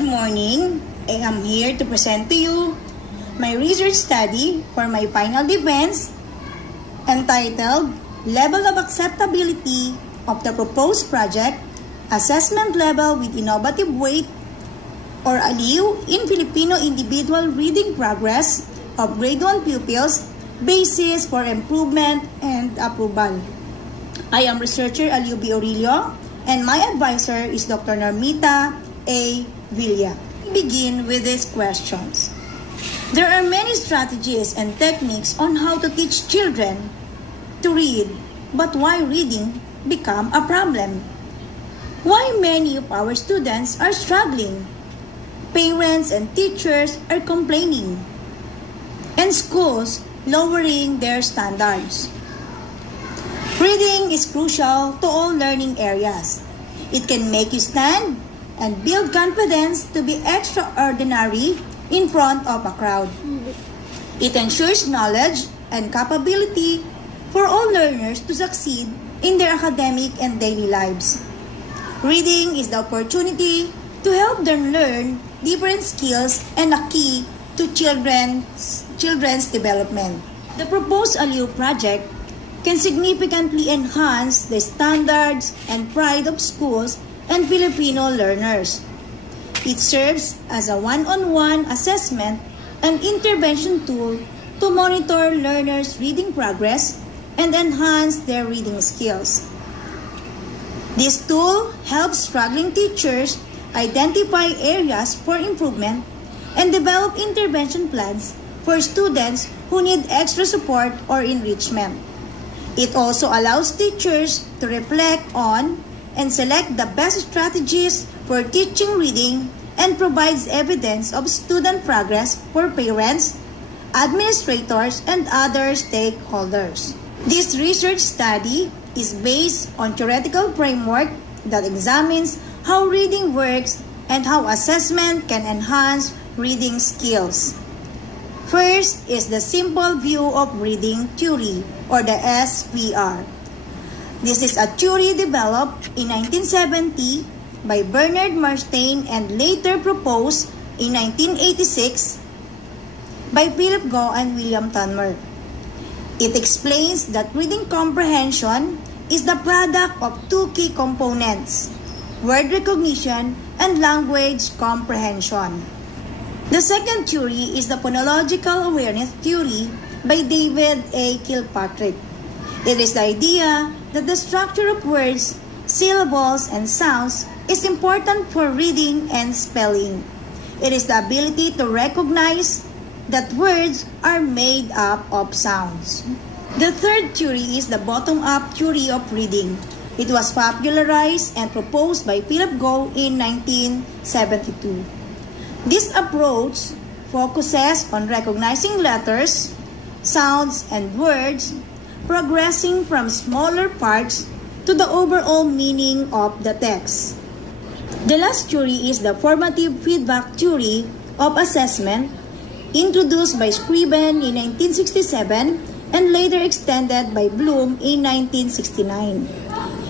Good morning. I am here to present to you my research study for my final defense entitled Level of Acceptability of the Proposed Project, Assessment Level with Innovative Weight or ALIW in Filipino Individual Reading Progress of Grade 1 Pupils, Basis for Improvement and Approval. I am researcher ALIW B. Aurelio and my advisor is Dr. Normita A. Villa. We begin with these questions. There are many strategies and techniques on how to teach children to read, but why reading become a problem? Why many of our students are struggling? Parents and teachers are complaining, and schools lowering their standards. Reading is crucial to all learning areas. It can make you stand and build confidence to be extraordinary in front of a crowd. It ensures knowledge and capability for all learners to succeed in their academic and daily lives. Reading is the opportunity to help them learn different skills and a key to children's development. The proposed ALIW project can significantly enhance the standards and pride of schools and Filipino learners. It serves as a one-on-one assessment and intervention tool to monitor learners' reading progress and enhance their reading skills. This tool helps struggling teachers identify areas for improvement and develop intervention plans for students who need extra support or enrichment. It also allows teachers to reflect on and select the best strategies for teaching reading and provides evidence of student progress for parents, administrators, and other stakeholders. This research study is based on theoretical framework that examines how reading works and how assessment can enhance reading skills. First is the simple view of reading theory, or the SVR. This is a theory developed in 1970 by Bernard Marstein and later proposed in 1986 by Philip Goh and William Tunmer. It explains that reading comprehension is the product of two key components: word recognition and language comprehension. The second theory is the phonological awareness theory by David A. Kilpatrick. It is the idea that the structure of words, syllables, and sounds is important for reading and spelling. It is the ability to recognize that words are made up of sounds. The third theory is the bottom-up theory of reading. It was popularized and proposed by Philip Goh in 1972. This approach focuses on recognizing letters, sounds, and words, progressing from smaller parts to the overall meaning of the text. The last theory is the formative feedback theory of assessment, introduced by Scriben in 1967 and later extended by Bloom in 1969.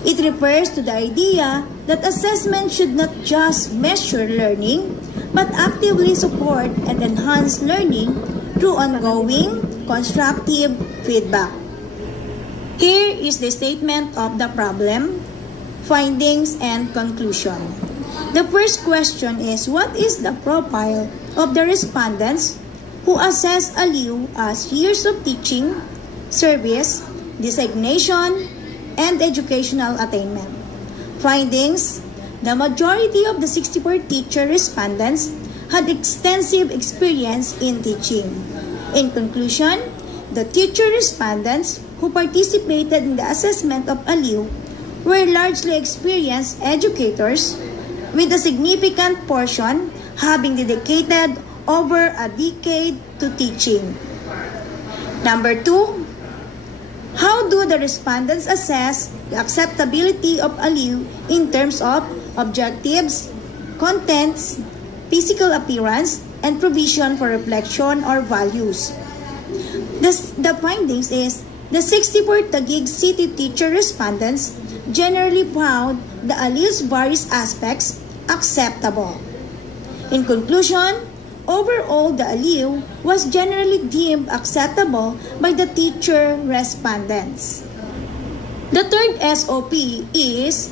It refers to the idea that assessment should not just measure learning, but actively support and enhance learning through ongoing, constructive feedback. Here is the statement of the problem, findings, and conclusion. The first question is, what is the profile of the respondents who assess ALIW as years of teaching, service, designation, and educational attainment? Findings: the majority of the 64 teacher respondents had extensive experience in teaching. In conclusion, the teacher respondents who participated in the assessment of ALIW were largely experienced educators with a significant portion having dedicated over a decade to teaching. Number 2, how do the respondents assess the acceptability of ALIW in terms of objectives, contents, physical appearance, and provision for reflection or values? The findings is the 64 Taguig City teacher respondents generally found the ALIW's various aspects acceptable. In conclusion, overall, the ALIU was generally deemed acceptable by the teacher respondents. The third SOP is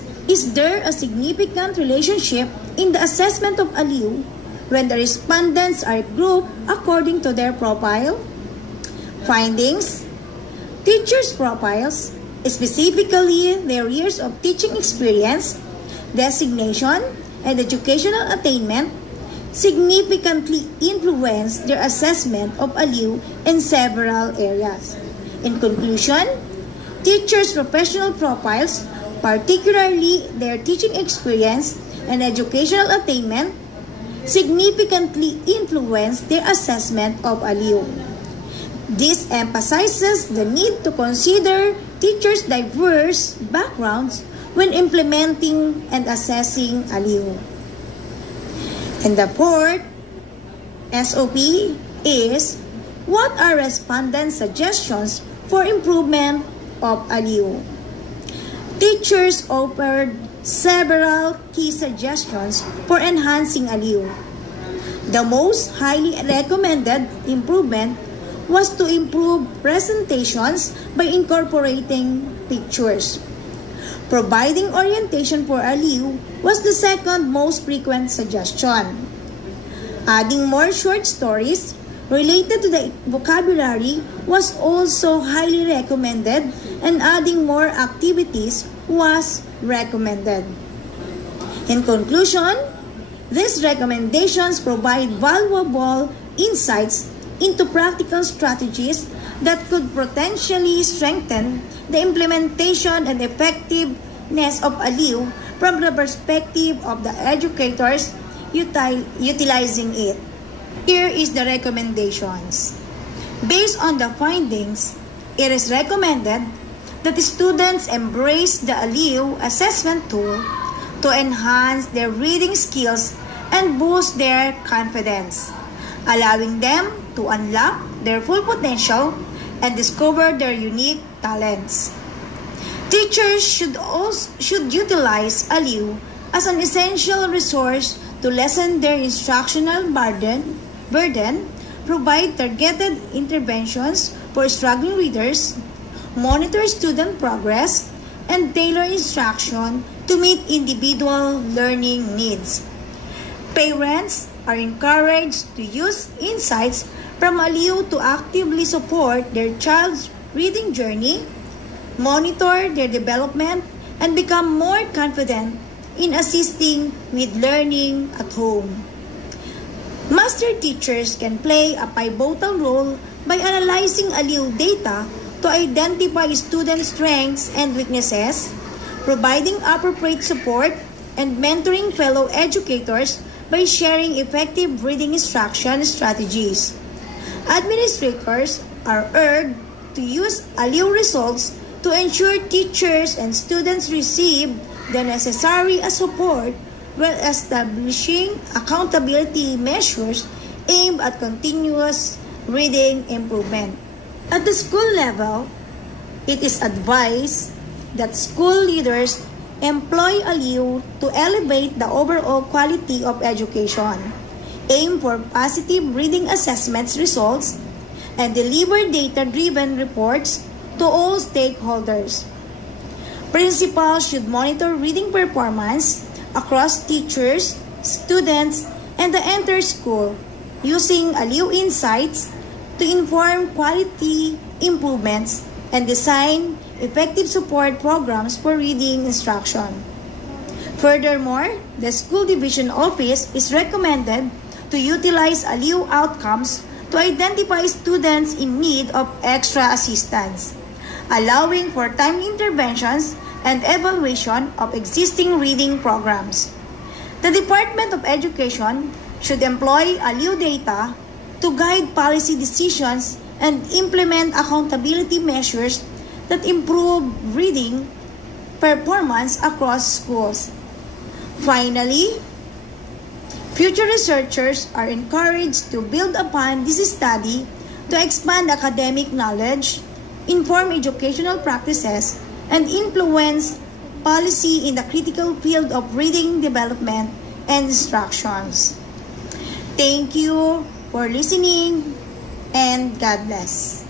there a significant relationship in the assessment of ALIU when the respondents are grouped according to their profile? Findings: teachers' profiles, specifically their years of teaching experience, designation, and educational attainment, significantly influence their assessment of ALIU in several areas. In conclusion, teachers' professional profiles, particularly their teaching experience and educational attainment, significantly influence their assessment of ALIU. This emphasizes the need to consider teachers' diverse backgrounds when implementing and assessing ALIU. And the fourth SOP is, what are respondents' suggestions for improvement of ALIU? Teachers offered several key suggestions for enhancing ALIU. The most highly recommended improvement was to improve presentations by incorporating pictures. Providing orientation for ALIU was the second most frequent suggestion. Adding more short stories related to the vocabulary was also highly recommended, and adding more activities was recommended. In conclusion, these recommendations provide valuable insights into practical strategies that could potentially strengthen the implementation and effectiveness of ALIU from the perspective of the educators utilizing it. Here is the recommendations. Based on the findings, it is recommended that the students embrace the ALIU assessment tool to enhance their reading skills and boost their confidence, allowing them to unlock their full potential and discover their unique talents. Teachers should utilize ALIU as an essential resource to lessen their instructional burden, provide targeted interventions for struggling readers, monitor student progress, and tailor instruction to meet individual learning needs. Parents are encouraged to use insights from ALIU to actively support their child's reading journey, monitor their development, and become more confident in assisting with learning at home. Master teachers can play a pivotal role by analyzing ALIU data to identify student strengths and weaknesses, providing appropriate support, and mentoring fellow educators by sharing effective reading instruction strategies. Administrators are urged to use ALIU results to ensure teachers and students receive the necessary support while establishing accountability measures aimed at continuous reading improvement. At the school level, it is advised that school leaders employ ALIU to elevate the overall quality of education, aim for positive reading assessments results, and deliver data-driven reports to all stakeholders. Principals should monitor reading performance across teachers, students, and the entire school using ALIU insights to inform quality improvements and design effective support programs for reading instruction. Furthermore, the school division office is recommended to utilize ALIU outcomes to identify students in need of extra assistance, allowing for timely interventions and evaluation of existing reading programs. The Department of Education should employ ALIU data to guide policy decisions and implement accountability measures that improve reading performance across schools. Finally, future researchers are encouraged to build upon this study to expand academic knowledge, inform educational practices, and influence policy in the critical field of reading development and instructions. Thank you for listening and God bless.